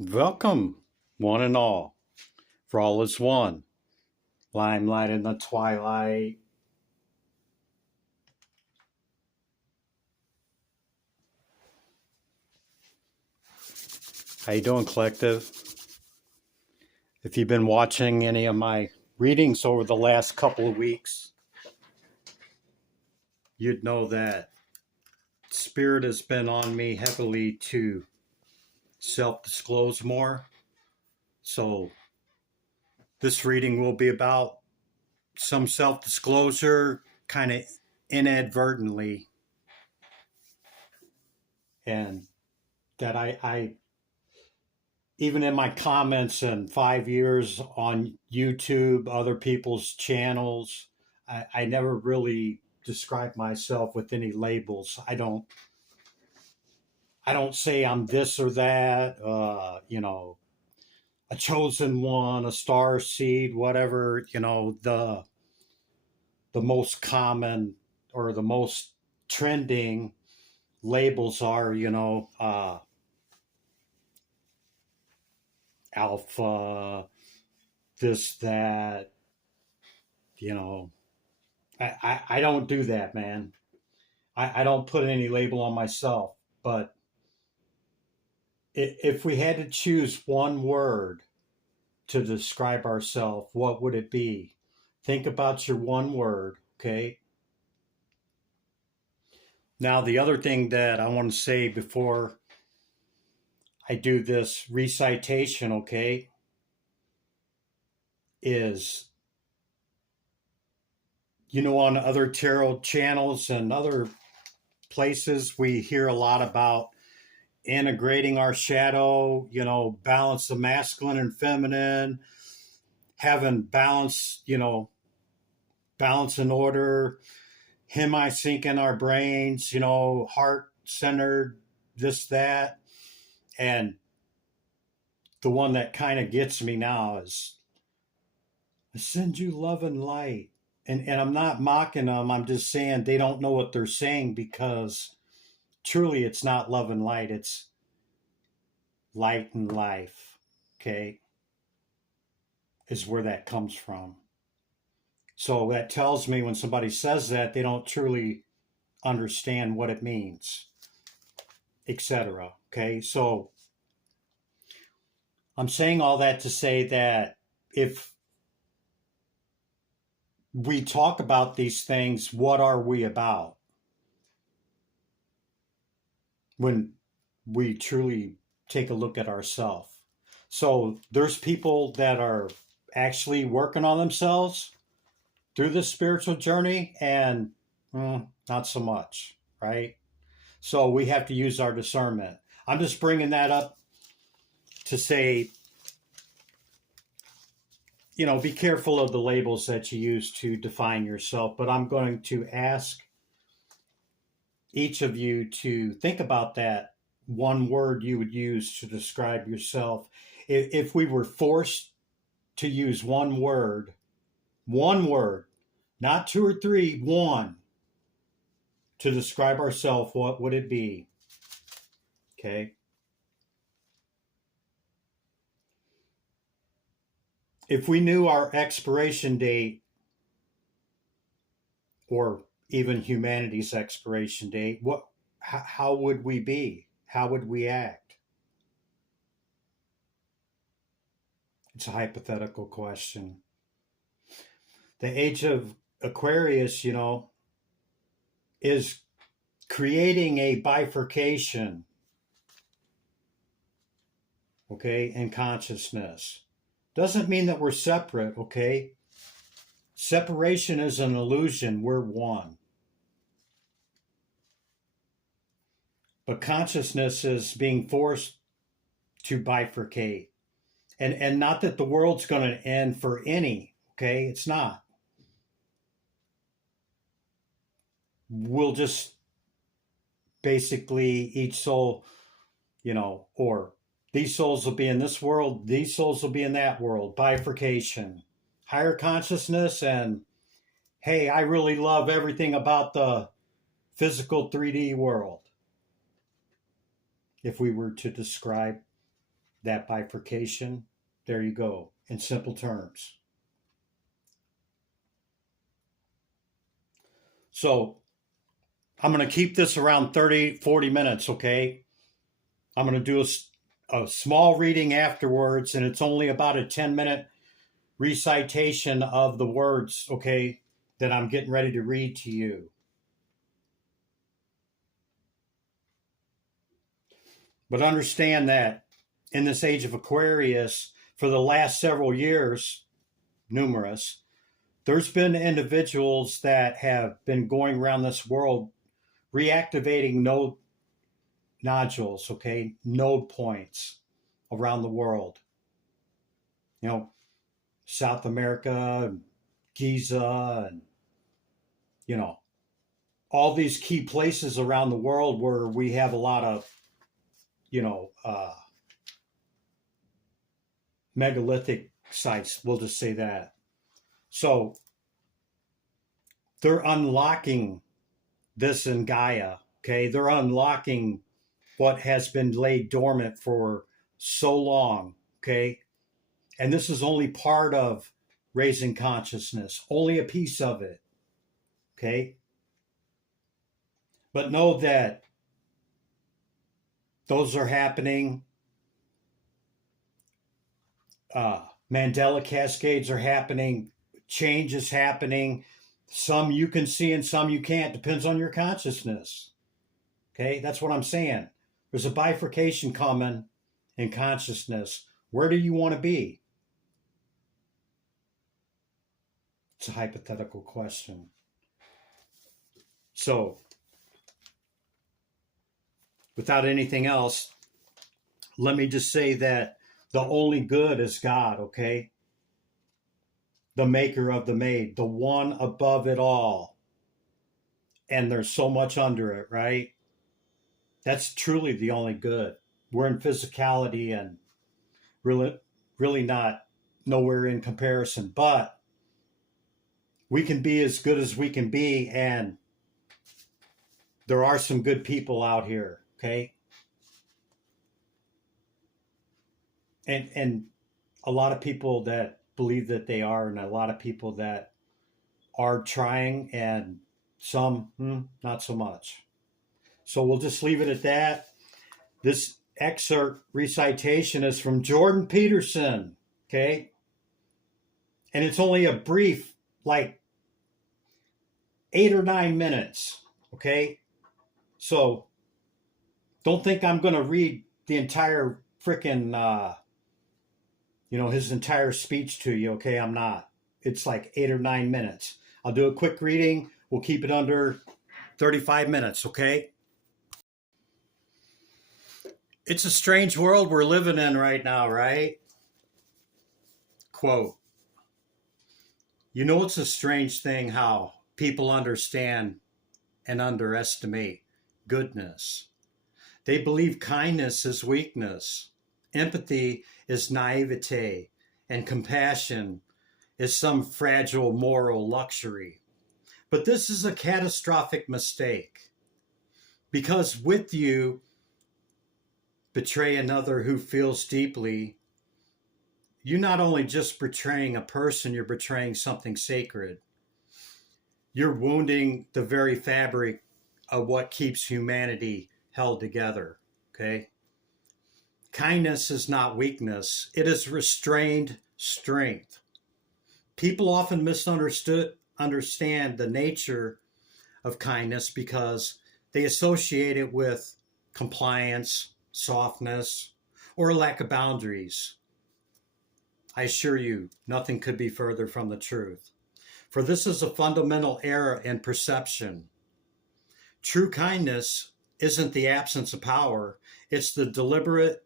Welcome, one and all, for all is one. Limelight in the twilight. How you doing, collective? If you've been watching any of my readings over the last couple of weeks, you'd know that Spirit has been on me heavily to self-disclose more. So this reading will be about some self-disclosure, kind of inadvertently, and that I even in my comments in 5 years on YouTube, other people's channels, I never really describe myself with any labels. I don't say I'm this or that, a chosen one, a star seed, whatever, the most common or the most trending labels are, alpha, this, that, you know, I don't do that, man. I don't put any label on myself. But if we had to choose one word to describe ourselves, what would it be? Think about your one word, okay? Now, the other thing that I want to say before I do this recitation, okay, is, on other tarot channels and other places, we hear a lot about integrating our shadow, balance the masculine and feminine, having balance, balance and order, hemi sync in our brains, heart centered, this, that. And the one that kind of gets me now is, I send you love and light. And I'm not mocking them. I'm just saying they don't know what they're saying, because truly it's not love and light. It's light and life. Okay. Is where that comes from. So that tells me when somebody says that, they don't truly understand what it means, etc. Okay, so I'm saying all that to say that if we talk about these things, what are we about when we truly take a look at ourselves? So there's people that are actually working on themselves through this spiritual journey, and not so much, right? So we have to use our discernment. I'm just bringing that up to say, be careful of the labels that you use to define yourself. But I'm going to ask each of you to think about that one word you would use to describe yourself. If we were forced to use one word, not two or three, one, to describe ourselves, what would it be? Okay. If we knew our expiration date, or even humanity's expiration date, how would we be? How would we act? It's a hypothetical question. The age of Aquarius, is creating a bifurcation, okay, in consciousness. Doesn't mean that we're separate, okay? Separation is an illusion. We're one. But consciousness is being forced to bifurcate. And not that the world's going to end for any, okay? It's not. We'll just basically, each soul, or these souls will be in this world, these souls will be in that world, bifurcation, higher consciousness, and hey, I really love everything about the physical 3D world. If we were to describe that bifurcation. There you go, in simple terms. So I'm going to keep this around 30, 40 minutes, okay? I'm going to do a small reading afterwards, and it's only about a 10-minute recitation of the words, okay, that I'm getting ready to read to you. But understand that in this age of Aquarius, for the last several years, numerous, there's been individuals that have been going around this world reactivating node nodules, okay, node points around the world. You know, South America, Giza, and, you know, all these key places around the world where we have a lot of, you know, megalithic sites. We'll just say that. So they're unlocking this in Gaia. Okay, they're unlocking what has been laid dormant for so long. Okay, and this is only part of raising consciousness, only a piece of it. Okay, but know that those are happening. Mandela cascades are happening. Change is happening. Some you can see and some you can't. Depends on your consciousness. Okay, that's what I'm saying. There's a bifurcation coming in consciousness. Where do you want to be? It's a hypothetical question. So, without anything else, let me just say that the only good is God, okay? The maker of the made, the one above it all. And there's so much under it, right? That's truly the only good. We're in physicality and really not nowhere in comparison, but we can be as good as we can be, and there are some good people out here, okay? And a lot of people that believe that they are, and a lot of people that are trying, and some not so much. So we'll just leave it at that. This excerpt recitation is from Jordan Peterson, okay? And it's only a brief, like 8 or 9 minutes, okay? So don't think I'm going to read the entire freaking, his entire speech to you, okay? I'm not. It's like 8 or 9 minutes. I'll do a quick reading. We'll keep it under 35 minutes, okay? It's a strange world we're living in right now, right? Quote, it's a strange thing how people understand and underestimate goodness. They believe kindness is weakness, empathy is naivete, and compassion is some fragile moral luxury. But this is a catastrophic mistake, because with you betray another who feels deeply, you're not only just betraying a person, you're betraying something sacred. You're wounding the very fabric of what keeps humanity held together, okay? Kindness is not weakness, it is restrained strength. People often understand the nature of kindness because they associate it with compliance, softness, or a lack of boundaries. I assure you, nothing could be further from the truth. For this is a fundamental error in perception. True kindness isn't the absence of power, it's the deliberate,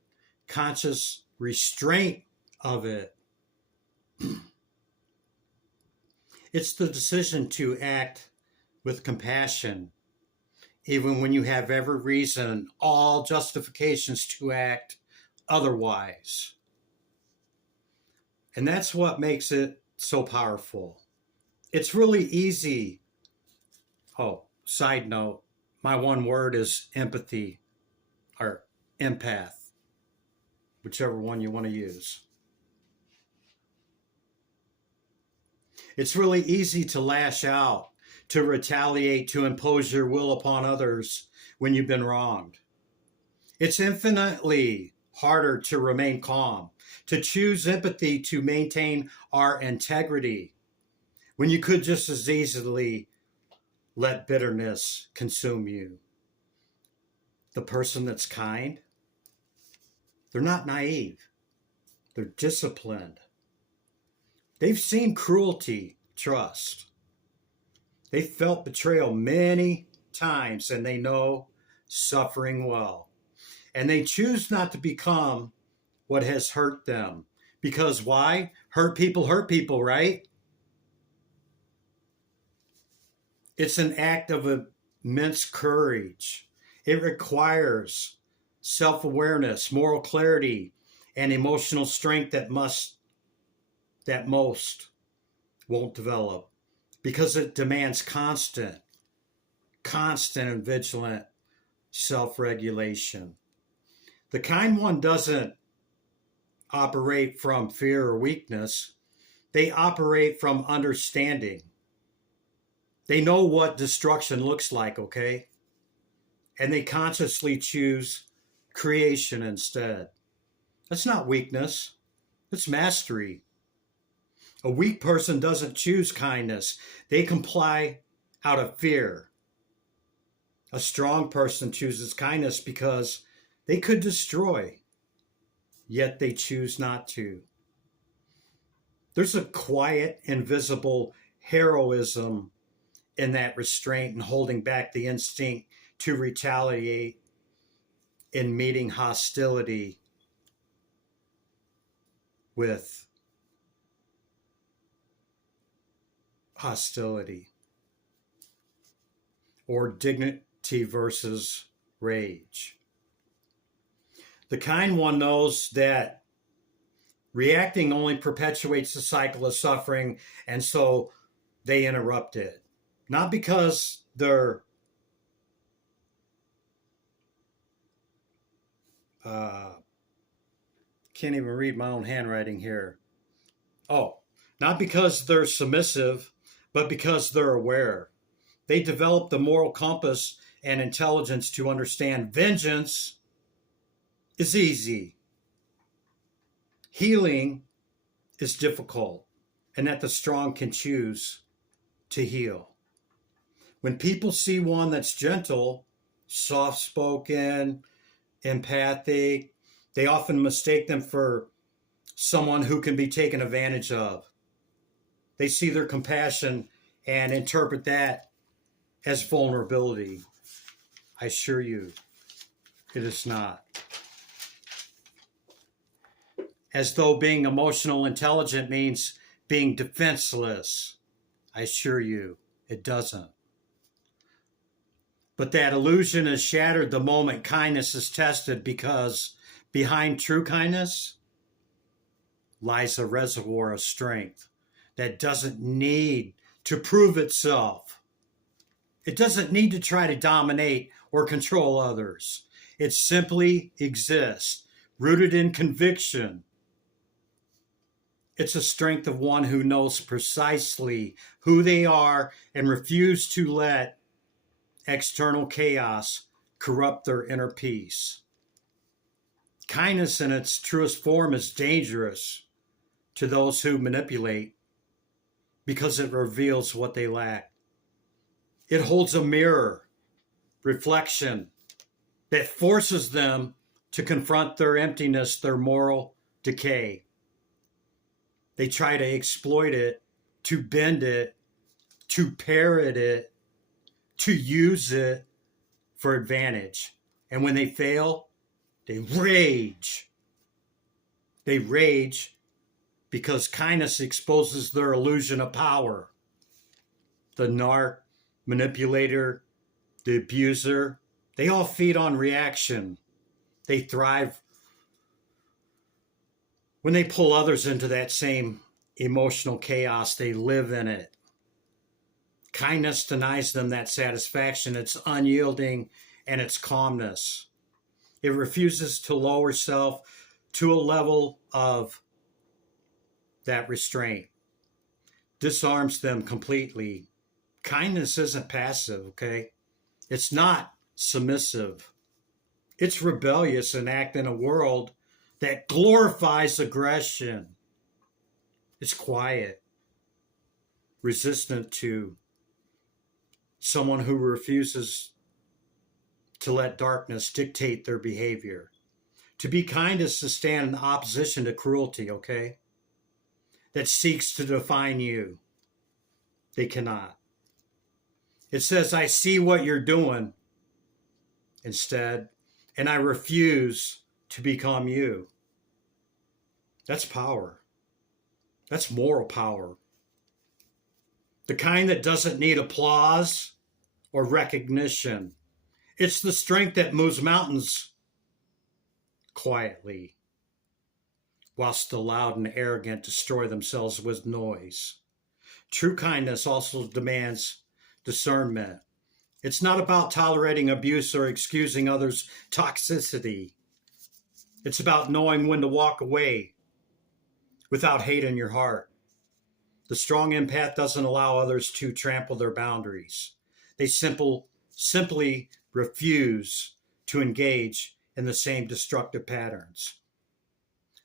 conscious restraint of it. It's the decision to act with compassion, even when you have every reason, all justifications to act otherwise. And that's what makes it so powerful. It's really easy. Oh, side note, my one word is empathy or empath. whichever one you want to use. It's really easy to lash out, to retaliate, to impose your will upon others when you've been wronged. It's infinitely harder to remain calm, to choose empathy, to maintain our integrity, when you could just as easily let bitterness consume you. The person that's kind, they're not naive, they're disciplined. They've seen cruelty, trust. They've felt betrayal many times and they know suffering well. And they choose not to become what has hurt them. Because why? Hurt people, right? It's an act of immense courage. It requires self-awareness, moral clarity, and emotional strength that most won't develop, because it demands constant and vigilant self-regulation. The kind one doesn't operate from fear or weakness. They operate from understanding. They know what destruction looks like, okay? And they consciously choose creation instead. That's not weakness. It's mastery. A weak person doesn't choose kindness. They comply out of fear. A strong person chooses kindness because they could destroy, yet they choose not to. There's a quiet, invisible heroism in that restraint and holding back the instinct to retaliate in meeting hostility with hostility, or dignity versus rage. The kind one knows that reacting only perpetuates the cycle of suffering, and so they interrupt it. Not because they're can't even read my own handwriting here. Oh, not because they're submissive, but because they're aware. They develop the moral compass and intelligence to understand vengeance is easy, healing is difficult, and that the strong can choose to heal. When people see one that's gentle, soft-spoken, empathic, they often mistake them for someone who can be taken advantage of. They see their compassion and interpret that as vulnerability. I assure you, it is not. As though being emotional intelligent means being defenseless. I assure you, it doesn't. But that illusion is shattered the moment kindness is tested, because behind true kindness lies a reservoir of strength that doesn't need to prove itself. It doesn't need to try to dominate or control others. It simply exists, rooted in conviction. It's a strength of one who knows precisely who they are and refuses to let external chaos corrupt their inner peace. Kindness in its truest form is dangerous to those who manipulate because it reveals what they lack. It holds a mirror, reflection, that forces them to confront their emptiness, their moral decay. They try to exploit it, to bend it, to parrot it, to use it for advantage. And when they fail, they rage. They rage because kindness exposes their illusion of power. The narc, manipulator, the abuser, they all feed on reaction. They thrive when they pull others into that same emotional chaos. They live in it. Kindness denies them that satisfaction, its unyielding, and its calmness. It refuses to lower self to a level of that restraint, disarms them completely. Kindness isn't passive, okay? It's not submissive. It's rebellious and act in a world that glorifies aggression. It's quiet, resistant to someone who refuses to let darkness dictate their behavior. To be kind is to stand in opposition to cruelty, okay? That seeks to define you. They cannot. It says, I see what you're doing instead, and I refuse to become you. That's power. That's moral power. The kind that doesn't need applause or recognition. It's the strength that moves mountains quietly, whilst the loud and arrogant destroy themselves with noise. True kindness also demands discernment. It's not about tolerating abuse or excusing others' toxicity. It's about knowing when to walk away without hate in your heart. The strong empath doesn't allow others to trample their boundaries. They simply refuse to engage in the same destructive patterns.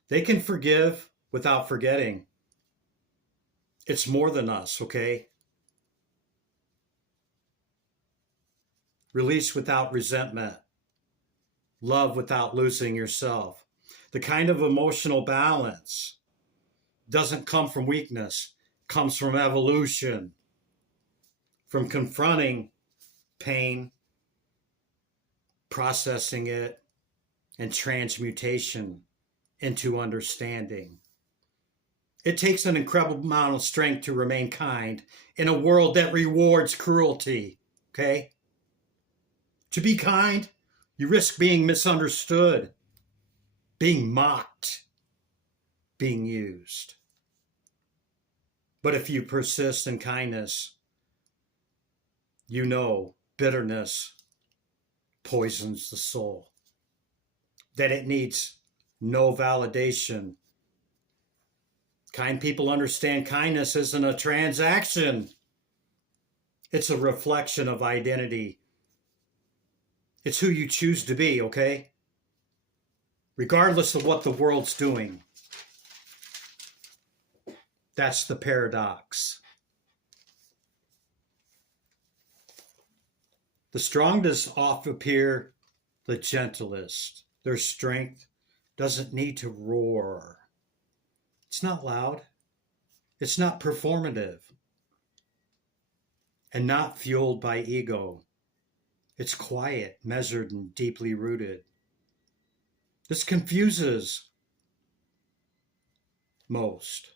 They can forgive without forgetting. It's more than us, okay? Release without resentment. Love without losing yourself. The kind of emotional balance doesn't come from weakness, comes from evolution, from confronting pain, processing it, and transmutation into understanding. It takes an incredible amount of strength to remain kind in a world that rewards cruelty, okay? To be kind, you risk being misunderstood, being mocked, being used. But if you persist in kindness, you know bitterness poisons the soul, that it needs no validation. Kind people understand kindness isn't a transaction. It's a reflection of identity. It's who you choose to be, okay? Regardless of what the world's doing. That's the paradox. The strongest often appear the gentlest. Their strength doesn't need to roar. It's not loud. It's not performative. And not fueled by ego. It's quiet, measured, and deeply rooted. This confuses most.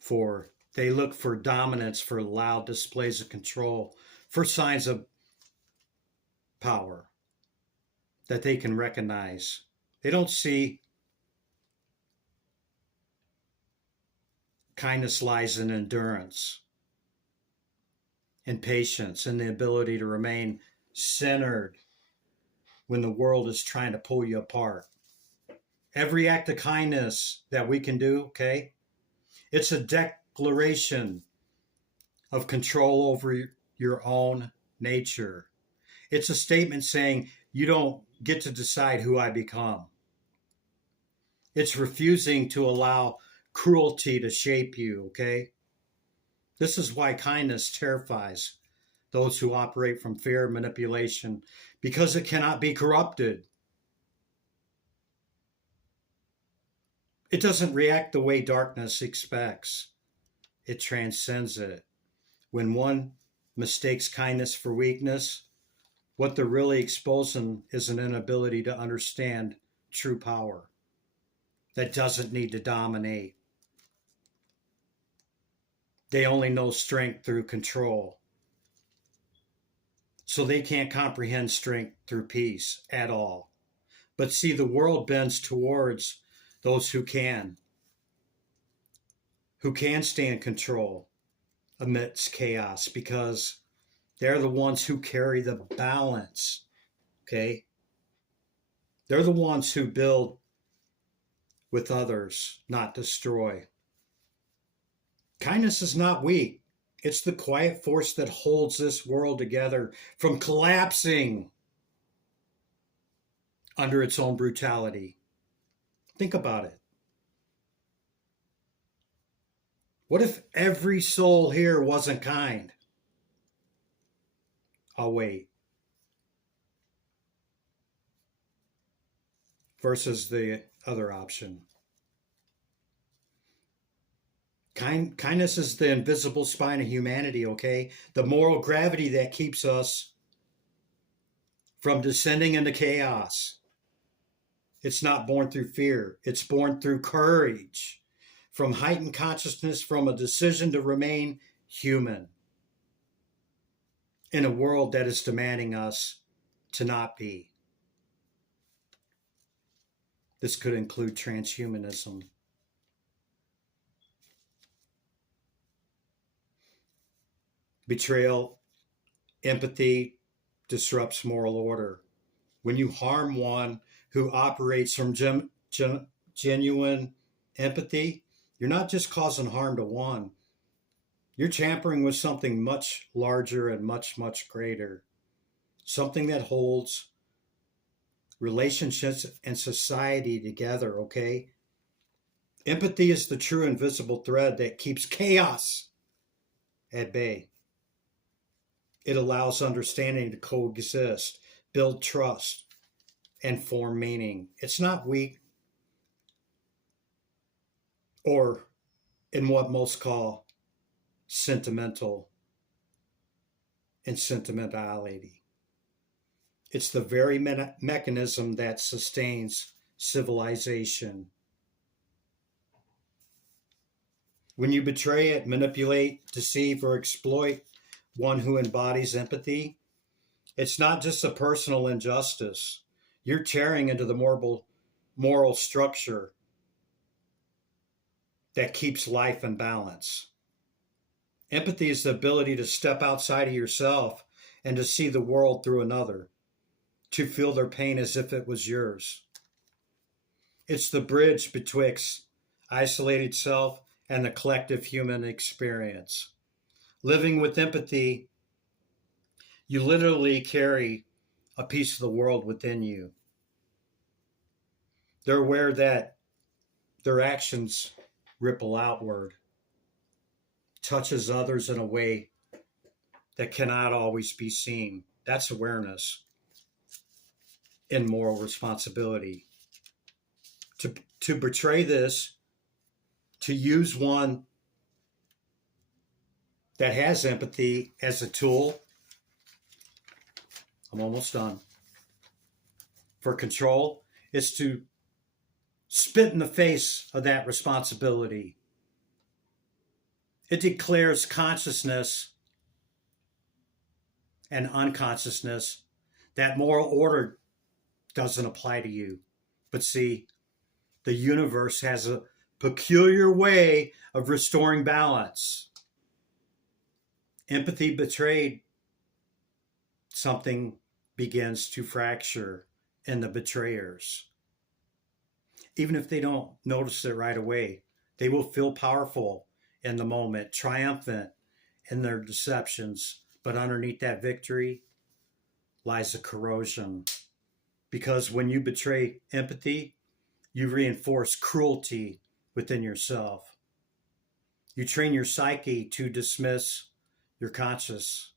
For they look for dominance, for loud displays of control, for signs of power that they can recognize. They don't see kindness lies in endurance, in patience, in the ability to remain centered when the world is trying to pull you apart. Every act of kindness that we can do, okay, it's a declaration of control over your own nature. It's a statement saying, you don't get to decide who I become. It's refusing to allow cruelty to shape you, okay? This is why kindness terrifies those who operate from fear and manipulation, because it cannot be corrupted. It doesn't react the way darkness expects. It transcends it. When one mistakes kindness for weakness, what they're really exposing is an inability to understand true power that doesn't need to dominate. They only know strength through control. So they can't comprehend strength through peace at all. But see, the world bends towards those who can stand control amidst chaos, because they're the ones who carry the balance, okay? They're the ones who build with others, not destroy. Kindness is not weak. It's the quiet force that holds this world together from collapsing under its own brutality. Think about it. What if every soul here wasn't kind? I'll wait. Versus the other option. Kindness is the invisible spine of humanity, okay? The moral gravity that keeps us from descending into chaos. It's not born through fear, it's born through courage, from heightened consciousness, from a decision to remain human in a world that is demanding us to not be. This could include transhumanism. Betrayal, empathy disrupts moral order. When you harm one who operates from genuine empathy, you're not just causing harm to one, you're tampering with something much larger and much, much greater. Something that holds relationships and society together, okay? Empathy is the true invisible thread that keeps chaos at bay. It allows understanding to coexist, build trust, and form meaning. It's not weak or in what most call sentimental and sentimentality. It's the very mechanism that sustains civilization. When you betray it, manipulate, deceive, or exploit one who embodies empathy, it's not just a personal injustice. You're tearing into the moral structure that keeps life in balance. Empathy is the ability to step outside of yourself and to see the world through another, to feel their pain as if it was yours. It's the bridge betwixt isolated self and the collective human experience. Living with empathy, you literally carry a piece of the world within you. They're aware that their actions ripple outward, touches others in a way that cannot always be seen. That's awareness and moral responsibility. To betray this, to use one that has empathy as a tool, I'm almost done, for control, is to spit in the face of that responsibility. It declares consciousness and unconsciousness that moral order doesn't apply to you. But see, the universe has a peculiar way of restoring balance. Empathy betrayed, something begins to fracture in the betrayers. Even if they don't notice it right away, they will feel powerful in the moment, triumphant in their deceptions. But underneath that victory lies a corrosion. Because when you betray empathy, you reinforce cruelty within yourself. You train your psyche to dismiss your conscious,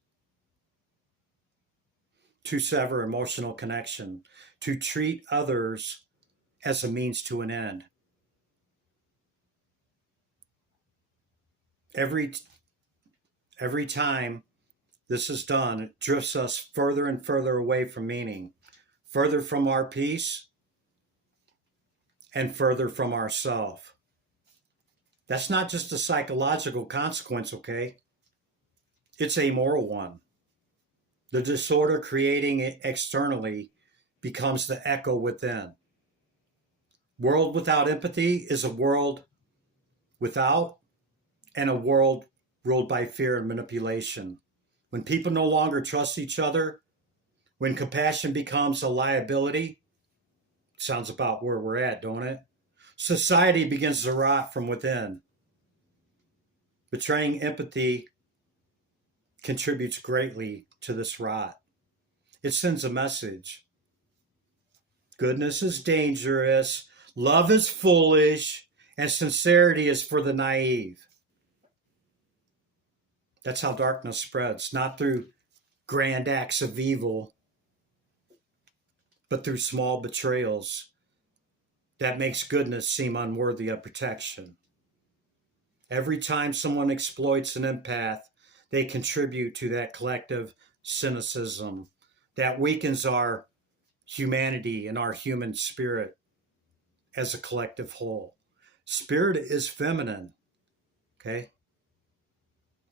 to sever emotional connection, to treat others as a means to an end. Every time this is done, it drifts us further and further away from meaning, further from our peace, and further from ourself. That's not just a psychological consequence, okay? It's a moral one. The disorder creating it externally becomes the echo within. World without empathy is a world without and a world ruled by fear and manipulation. When people no longer trust each other, when compassion becomes a liability, Sounds about where we're at, don't it? Society begins to rot from within. Betraying empathy contributes greatly to this rot. It sends a message. Goodness is dangerous, love is foolish, and sincerity is for the naive. That's how darkness spreads, not through grand acts of evil, but through small betrayals that makes goodness seem unworthy of protection. Every time someone exploits an empath, they contribute to that collective cynicism that weakens our humanity and our human spirit as a collective whole. Spirit is feminine, okay?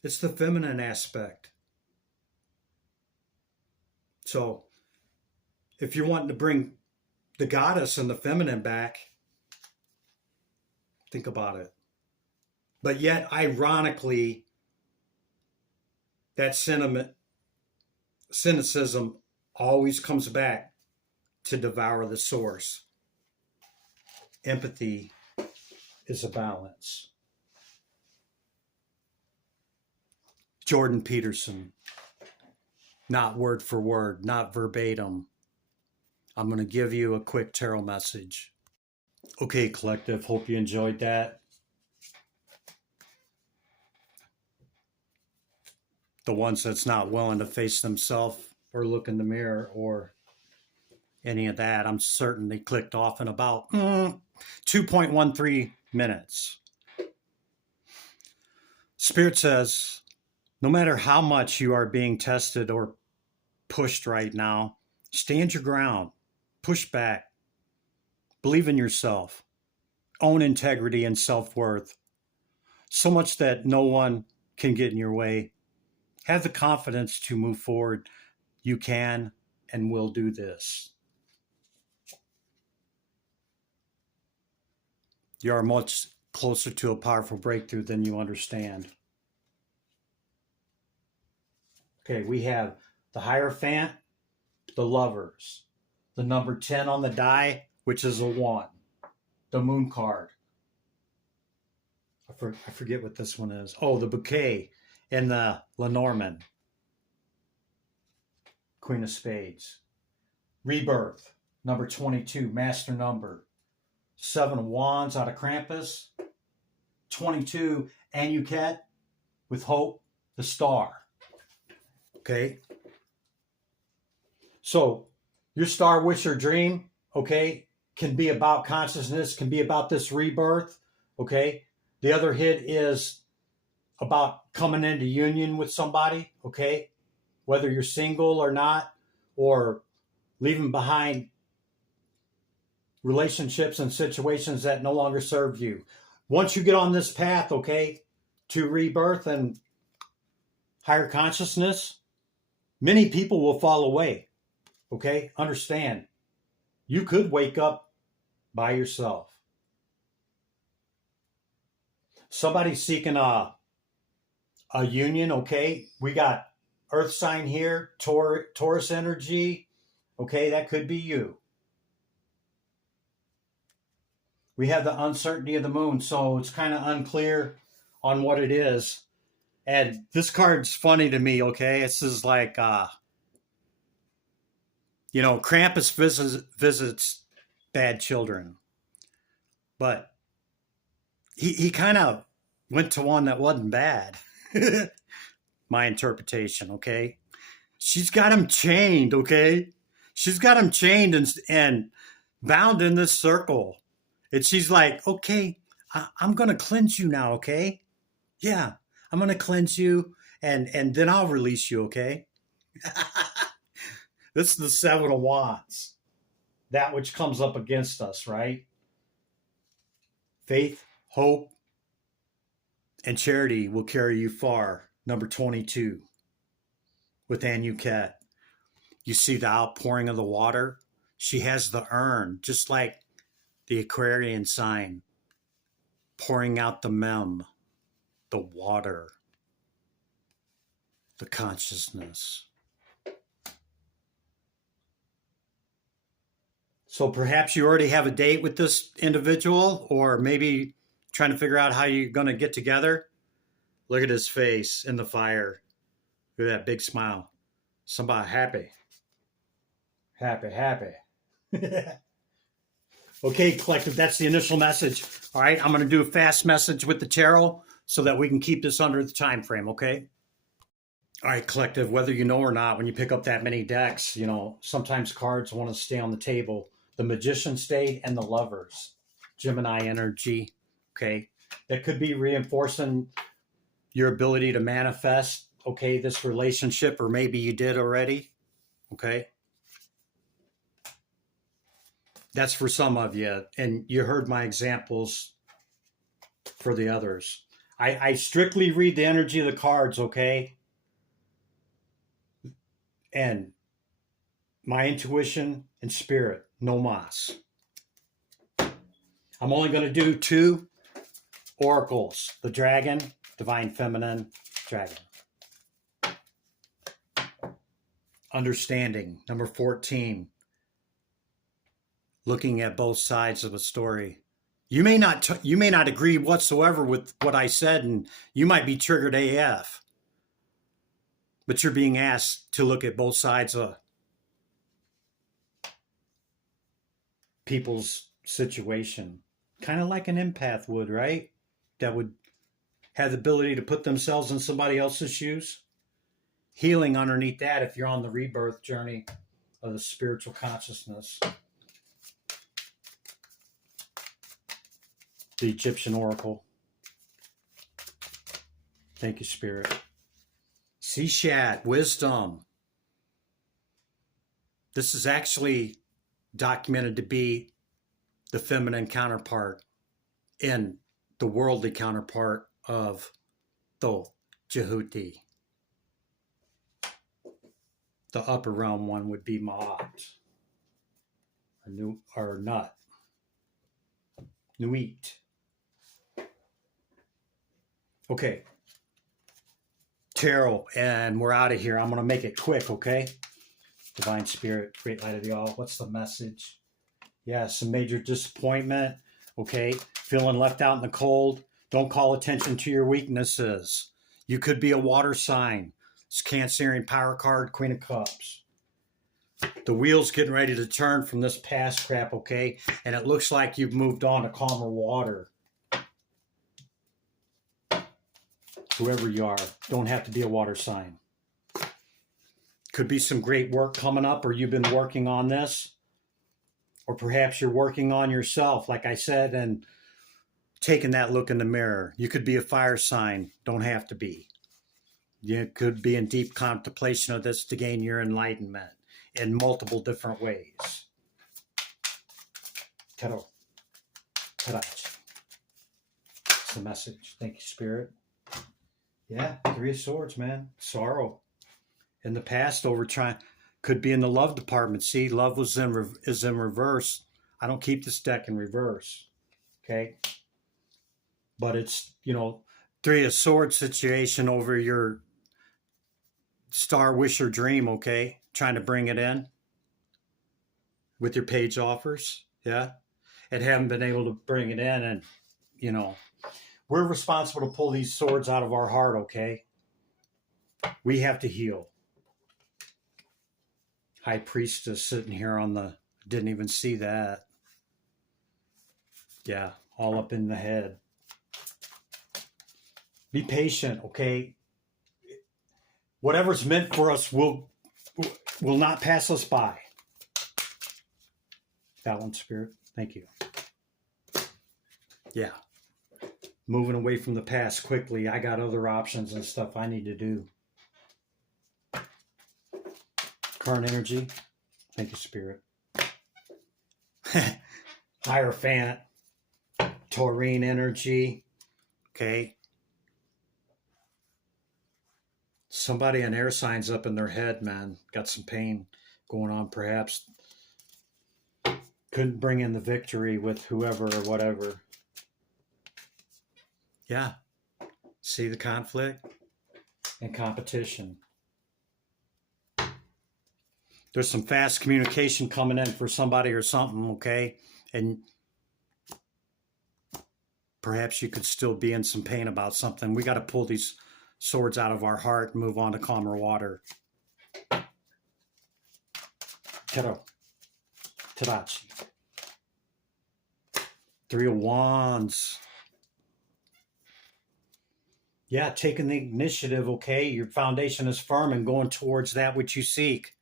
It's the feminine aspect. So if you're wanting to bring the goddess and the feminine back, think about it. But yet, ironically, that cynicism always comes back to devour the source. Empathy is a balance. Jordan Peterson, not word for word, not verbatim. I'm going to give you a quick tarot message. Okay, collective, hope you enjoyed that. The ones that's not willing to face themselves or look in the mirror or any of that, I'm certain they clicked off in about 2.13 minutes. Spirit says, no matter how much you are being tested or pushed right now, stand your ground, push back, believe in yourself, own integrity and self-worth, so much that no one can get in your way. Have the confidence to move forward. You can and will do this. You are much closer to a powerful breakthrough than you understand. Okay, we have the Hierophant, the Lovers, the number 10 on the die, which is a 1, the Moon card. I forget what this one is. Oh, the Bouquet and the Lenormand, Queen of Spades. Rebirth, number 22, master number. 7 of Wands out of Krampus. 22, Anuket with Hope, the Star. Okay? So, your star, wish, or dream, okay, can be about consciousness, can be about this rebirth, okay? The other hit is about coming into union with somebody, okay? Whether you're single or not, or leaving behind relationships and situations that no longer serve you. Once you get on this path, okay, to rebirth and higher consciousness, many people will fall away, okay? Understand, you could wake up by yourself. Somebody seeking a union, okay? We got Earth sign here, Taurus energy, okay? That could be you. We have the uncertainty of the moon, so it's kind of unclear on what it is. And this card's funny to me, okay? This is like, Krampus visits bad children. But he kind of went to one that wasn't bad. My interpretation, okay? She's got him chained, okay? She's got him chained and bound in this circle. And she's like, okay, I'm going to cleanse you now, okay? Yeah, I'm going to cleanse you and then I'll release you, okay? This is the 7 of Wands. That which comes up against us, right? Faith, hope, and charity will carry you far. Number 22 with Anuket. You see the outpouring of the water? She has the urn, just like the Aquarian sign, pouring out the mem, the water, the consciousness. So perhaps you already have a date with this individual, or maybe trying to figure out how you're going to get together. Look at his face in the fire. Look at that big smile. Somebody happy. Happy, happy. Okay, collective, that's the initial message. All right, I'm going to do a fast message with the tarot so that we can keep this under the time frame, okay? All right, collective, whether you know or not, when you pick up that many decks, sometimes cards want to stay on the table. The Magician stayed and the Lovers, Gemini energy, okay? That could be reinforcing your ability to manifest, okay, this relationship, or maybe you did already, okay? That's for some of you, and you heard my examples for the others. I strictly read the energy of the cards, okay? And my intuition and spirit, no mas. I'm only going to do 2 oracles, the dragon, divine feminine, dragon. Understanding, number 14. Looking at both sides of a story. You may not agree whatsoever with what I said, and you might be triggered AF. But you're being asked to look at both sides of people's situation. Kind of like an empath would, right? That would have the ability to put themselves in somebody else's shoes. Healing underneath that if you're on the rebirth journey of the spiritual consciousness. The Egyptian oracle. Thank you, Spirit. Sishat, wisdom. This is actually documented to be the feminine counterpart and the worldly counterpart of the Jehuti. The upper realm one would be Ma'at, or Nut, Nuit. Okay, tarot, and we're out of here. I'm going to make it quick, okay? Divine Spirit, Great Light of the All. What's the message? Yeah, some major disappointment, okay? Feeling left out in the cold. Don't call attention to your weaknesses. You could be a water sign. It's Cancerian power card, Queen of Cups. The wheel's getting ready to turn from this past crap, okay? And it looks like you've moved on to calmer water. Whoever you are, don't have to be a water sign. Could be some great work coming up, or you've been working on this. Or perhaps you're working on yourself, like I said, and taking that look in the mirror. You could be a fire sign, don't have to be. You could be in deep contemplation of this to gain your enlightenment in multiple different ways. Tarot. Tarot. That's the message. Thank you, Spirit. Yeah, 3 of Swords, man. Sorrow. In the past, could be in the love department. See, love is in reverse. I don't keep this deck in reverse. Okay. But it's, 3 of Swords situation over your star wish or dream, okay? Trying to bring it in with your page offers. Yeah. And haven't been able to bring it in. And, we're responsible to pull these swords out of our heart, okay? We have to heal. High Priestess sitting here didn't even see that. Yeah, all up in the head. Be patient, okay? Whatever's meant for us will not pass us by. That one, Spirit. Thank you. Yeah. Moving away from the past quickly. I got other options and stuff I need to do. Current energy. Thank you, Spirit. Hierophant. Taurine energy. Okay. Somebody on air signs up in their head, man. Got some pain going on, perhaps. Couldn't bring in the victory with whoever or whatever. Yeah. See the conflict and competition. There's some fast communication coming in for somebody or something, okay? And perhaps you could still be in some pain about something. We got to pull these swords out of our heart and move on to calmer water. Tero, Tadachi. Three of Wands. Yeah, taking the initiative, okay? Your foundation is firm and going towards that which you seek.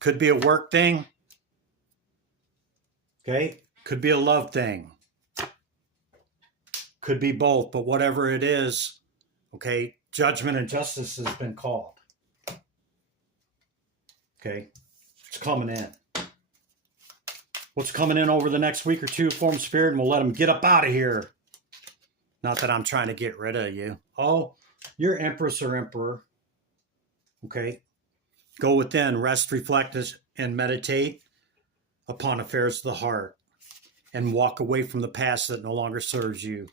Could be a work thing, okay? Could be a love thing. Could be both, but whatever it is, okay, judgment and justice has been called. Okay, it's coming in. What's coming in over the next week or two, form spirit, and we'll let them get up out of here. Not that I'm trying to get rid of you. Oh, you're empress or emperor. Okay, go within, rest, reflect, and meditate upon affairs of the heart, and walk away from the past that no longer serves you.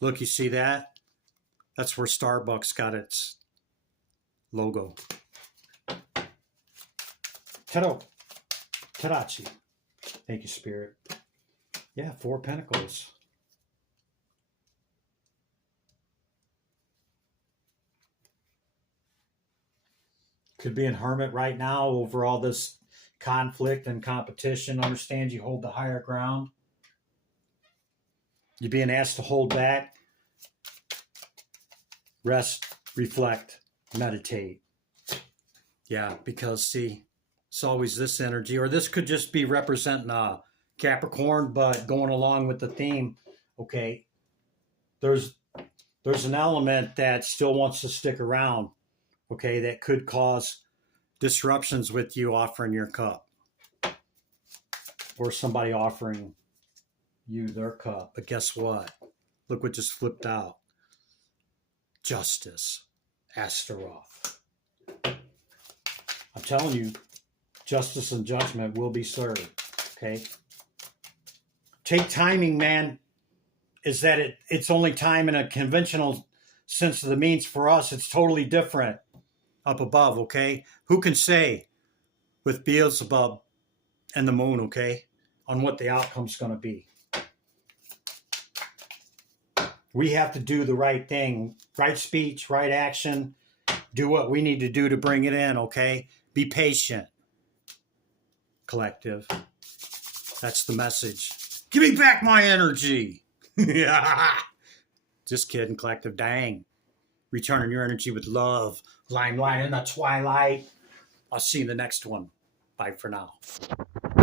Look, you see that? That's where Starbucks got its logo. Tadachi. Thank you, Spirit. Yeah, 4 Pentacles. Could be in hermit right now over all this conflict and competition. Understand you hold the higher ground. You're being asked to hold back. Rest, reflect, meditate. Yeah, because see, it's always this energy, or this could just be representing a Capricorn, but going along with the theme, okay, there's an element that still wants to stick around, okay, that could cause disruptions with you offering your cup or somebody offering you their cup. But guess what? Look what just flipped out. Justice. Astaroth. I'm telling you, justice and judgment will be served. Okay? Take timing, man. Is that it's only time in a conventional sense of the means. For us, it's totally different up above, okay? Who can say with Beelzebub and the moon, okay, on what the outcome's going to be? We have to do the right thing, right speech, right action, do what we need to do to bring it in, okay? Be patient, collective. That's the message. Give me back my energy. Yeah. Just kidding, collective. Dang. Returning your energy with love. Limelight in the twilight. I'll see you in the next one. Bye for now.